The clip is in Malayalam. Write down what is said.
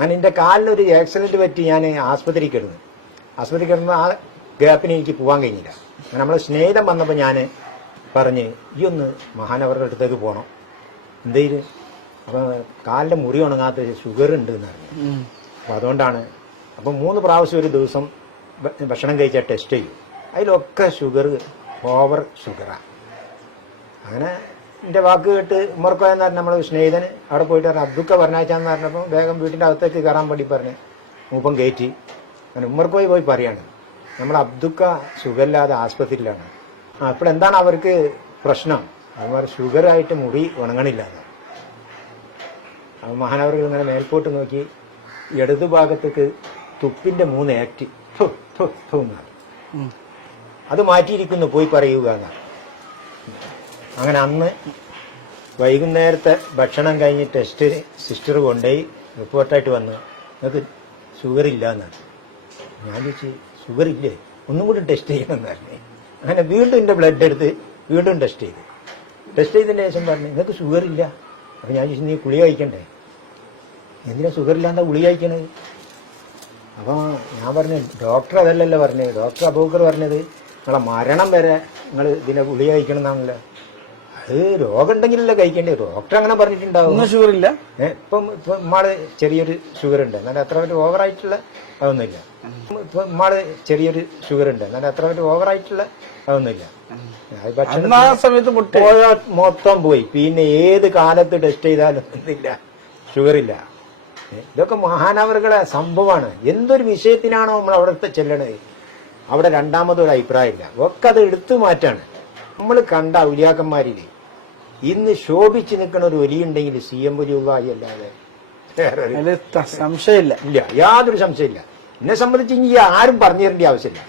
അങ്ങനെ എൻ്റെ കാലിനൊരു ആക്സിഡന്റ് പറ്റി ഞാൻ ആസ്പത്രിയിൽ കിടന്നു. ആ ഗ്യാപ്പിന് എനിക്ക് പോകാൻ കഴിഞ്ഞില്ല. അങ്ങനെ നമ്മളെ സ്നേഹിതം വന്നപ്പോൾ ഞാൻ പറഞ്ഞ് ഈ ഒന്ന് മഹാനവറുടെ അടുത്തേക്ക് പോകണം. എന്തേലും അപ്പം കാലിൻ്റെ മുറി ഉണങ്ങാത്ത ഷുഗർ ഉണ്ട് എന്ന് പറഞ്ഞു. അപ്പം അതുകൊണ്ടാണ്. അപ്പം 3 പ്രാവശ്യം ഒരു ദിവസം ഭക്ഷണം കഴിച്ചാൽ ടെസ്റ്റ് ചെയ്യും. അതിലൊക്കെ ഷുഗർ, ഓവർ ഷുഗറാണ്. അങ്ങനെ എൻ്റെ വാക്ക് കേട്ട് ഉമ്മർക്കോയെന്ന് പറഞ്ഞ നമ്മളെ സ്നേഹിതന് അവിടെ പോയിട്ട് പറഞ്ഞു അബ്ദുക്ക പറഞ്ഞാച്ചാന്ന് പറഞ്ഞപ്പോൾ വേഗം വീട്ടിൻ്റെ അകത്തേക്ക് കയറാൻ വേണ്ടി പറഞ്ഞ് മൂപ്പം കയറ്റി. അങ്ങനെ ഉമ്മർക്കോയി പോയി പറയാണ് നമ്മൾ അബ്ദുക്ക സുഖമില്ലാതെ ആസ്പത്രിയിലാണ്. അപ്പോൾ എന്താണ് അവർക്ക് പ്രശ്നം? അവർ ഷുഗറായിട്ട് മുറി ഉണങ്ങണില്ല. അപ്പോൾ മഹാനവറുകൾ ഇങ്ങനെ മേൽപോട്ട് നോക്കി ഇടതു ഭാഗത്തേക്ക് തുപ്പിൻ്റെ 3 ആക്ട് അത് മാറ്റിയിരിക്കുന്നു, പോയി പറയുക എന്നാണ്. അങ്ങനെ അന്ന് വൈകുന്നേരത്തെ ഭക്ഷണം കഴിഞ്ഞ് ടെസ്റ്റ് സിസ്റ്റർ കൊണ്ടുപോയി റിപ്പോർട്ടായിട്ട് വന്നു നിങ്ങൾക്ക് ഷുഗർ ഇല്ല എന്നാണ്. ഞാൻ ചോദിച്ചു ഷുഗർ ഇല്ലേ, ഒന്നും കൂടി ടെസ്റ്റ് ചെയ്യണമെന്ന്. അങ്ങനെ വീണ്ടും എൻ്റെ ബ്ലഡ് എടുത്ത് വീണ്ടും ടെസ്റ്റ് ചെയ്തതിന് ശേഷം പറഞ്ഞു നിങ്ങൾക്ക് ഷുഗർ ഇല്ല. അപ്പം ഞാൻ ചോദിച്ചു നീ ഗുളിക കഴിക്കണ്ടേ, എന്തിനാ ഷുഗർ ഇല്ലാണ്ടാ ഗുളിക കഴിക്കണത്? അപ്പോൾ ഞാൻ പറഞ്ഞു ഡോക്ടർ അതല്ലല്ലോ പറഞ്ഞത്, ഡോക്ടർ അബൂബക്കർ പറഞ്ഞത് നിങ്ങളെ മരണം വരെ നിങ്ങൾ ഇതിനെ ഗുളിക കഴിക്കണം എന്നാണല്ലോ. അത് രോഗം ഉണ്ടെങ്കിലല്ലേ കഴിക്കേണ്ടത്, ഡോക്ടർ അങ്ങനെ പറഞ്ഞിട്ടുണ്ടാവും. ഷുഗർ ഇല്ല. ഇപ്പം ഉമ്മാള് ചെറിയൊരു ഷുഗർ ഉണ്ട്, എന്നാലും അത്ര വലിയ ഓവറായിട്ടുള്ള അതൊന്നുമില്ല. ഇപ്പം ഉമ്മാള് ചെറിയൊരു ഷുഗർ ഉണ്ട്, എന്നാലും അത്ര വലിയ ഓവറായിട്ടുള്ള അതൊന്നുമില്ല. സമയത്ത് പോയാൽ മൊത്തം പോയി. പിന്നെ ഏത് കാലത്ത് ടെസ്റ്റ് ചെയ്താലും ഒന്നില്ല, ഷുഗറില്ല. ഇതൊക്കെ മഹാനവറുകളെ സംഭവമാണ്. എന്തൊരു വിഷയത്തിനാണോ നമ്മൾ അവിടുത്തെ ചെല്ലണത്, അവിടെ രണ്ടാമതൊരു അഭിപ്രായമില്ല, ഒക്കെ അത് എടുത്തു മാറ്റാണ്. നമ്മൾ കണ്ട ഔലിയാക്കന്മാരിൽ ഇന്ന് ശോഭിച്ച് നിൽക്കുന്ന ഒരു ഒലിയുണ്ടെങ്കിൽ CM വലിയുള്ളാഹി അല്ലാതെ സംശയമില്ല. യാതൊരു സംശയമില്ല. എന്നെ സംബന്ധിച്ച് ഇനി ആരും പറഞ്ഞു തരേണ്ട ആവശ്യമില്ല.